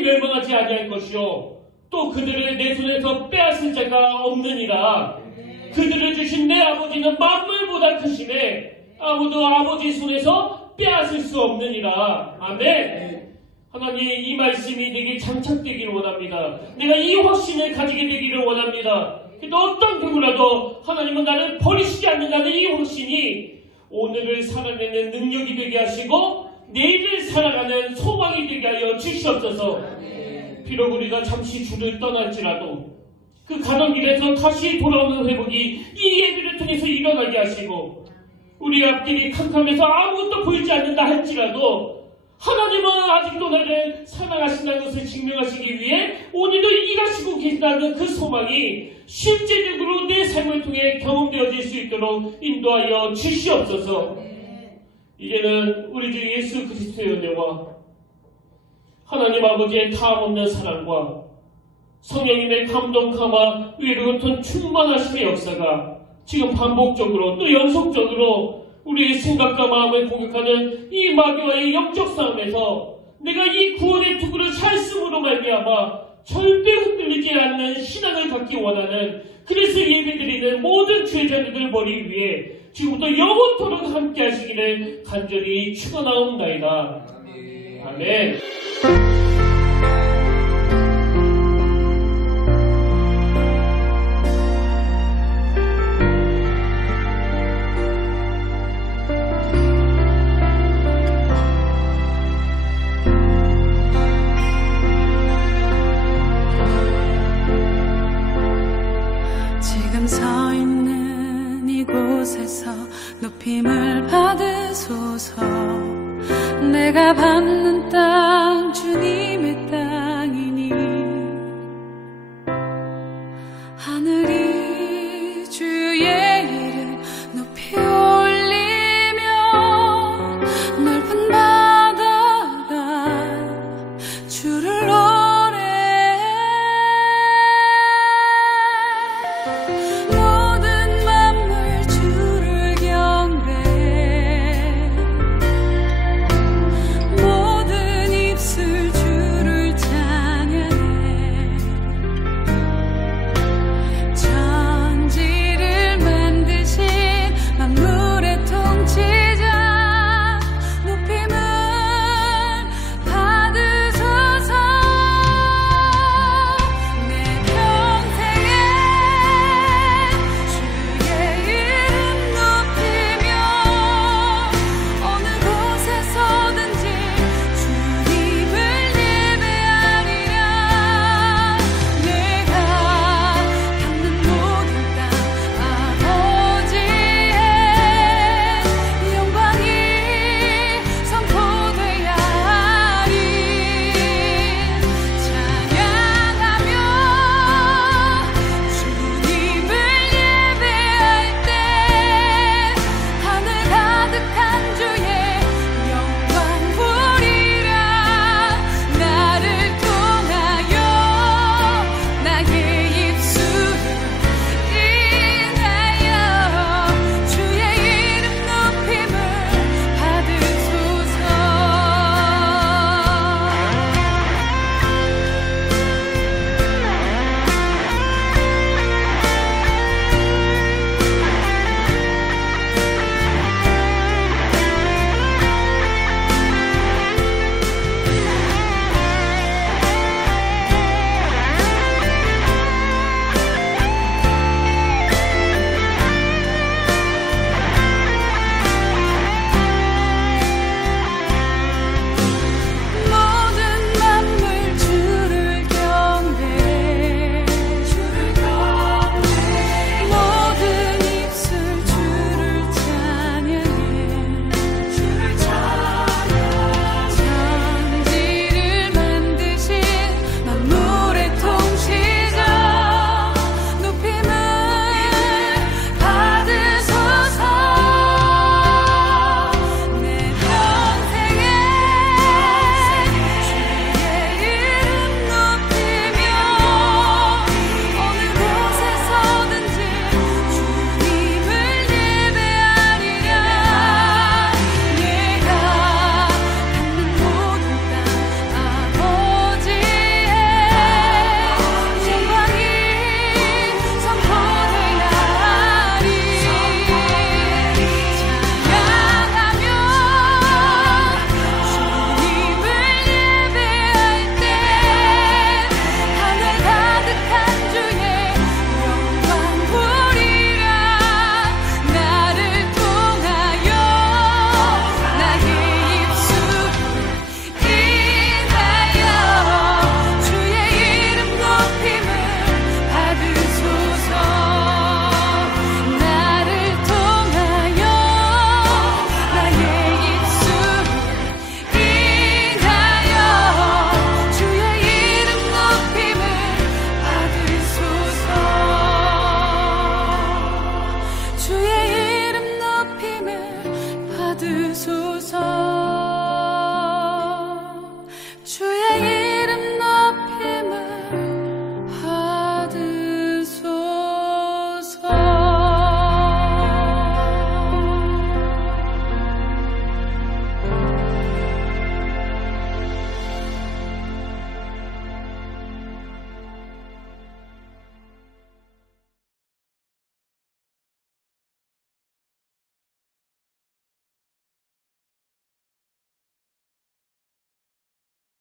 멸망하지 아니할 것이요 또 그들을 내 손에서 빼앗을 자가 없느니라. 그들을 주신 내 아버지는 만물보다 크심에 아무도 아버지 손에서 빼앗을 수 없느니라. 아멘. 하나님, 이 말씀이 내게 장착되기를 원합니다. 내가 이 확신을 가지게 되기를 원합니다. 그래도 어떤 경우라도 하나님은 나를 버리시지 않는다는 이 확신이 오늘을 살아내는 능력이 되게 하시고 내일을 살아가는 소망이 되게 하여 주시옵소서. 비록 우리가 잠시 주를 떠날지라도 그 가던 길에서 다시 돌아오는 회복이 이 예배를 통해서 일어나게 하시고 우리 앞길이 캄캄해서 아무것도 보이지 않는다 할지라도 하나님은 아직도 나를 사랑하신다는 것을 증명하시기 위해 오늘도 일하시고 계신다는 그 소망이 실제적으로 내 삶을 통해 경험되어질 수 있도록 인도하여 주시옵소서. 이제는 우리 주 예수 그리스도의 은혜와 하나님 아버지의 다함없는 사랑과 성령님의 감동, 감화, 위로부터 충만하심의 역사가 지금 반복적으로 또 연속적으로 우리의 생각과 마음을 공격하는 이 마귀와의 영적 싸움에서 내가 이 구원의 투구를 잘 쓰므로 말미암아 절대 흔들리지 않는 신앙을 갖기 원하는 그래서 예배드리는 모든 죄자들을 머리 위해 지금부터 영원토록 함께 하시기를 간절히 축원하옵나이다. 아멘. 서 있는 이곳에서 높임을 받으소서. 내가 받는 땅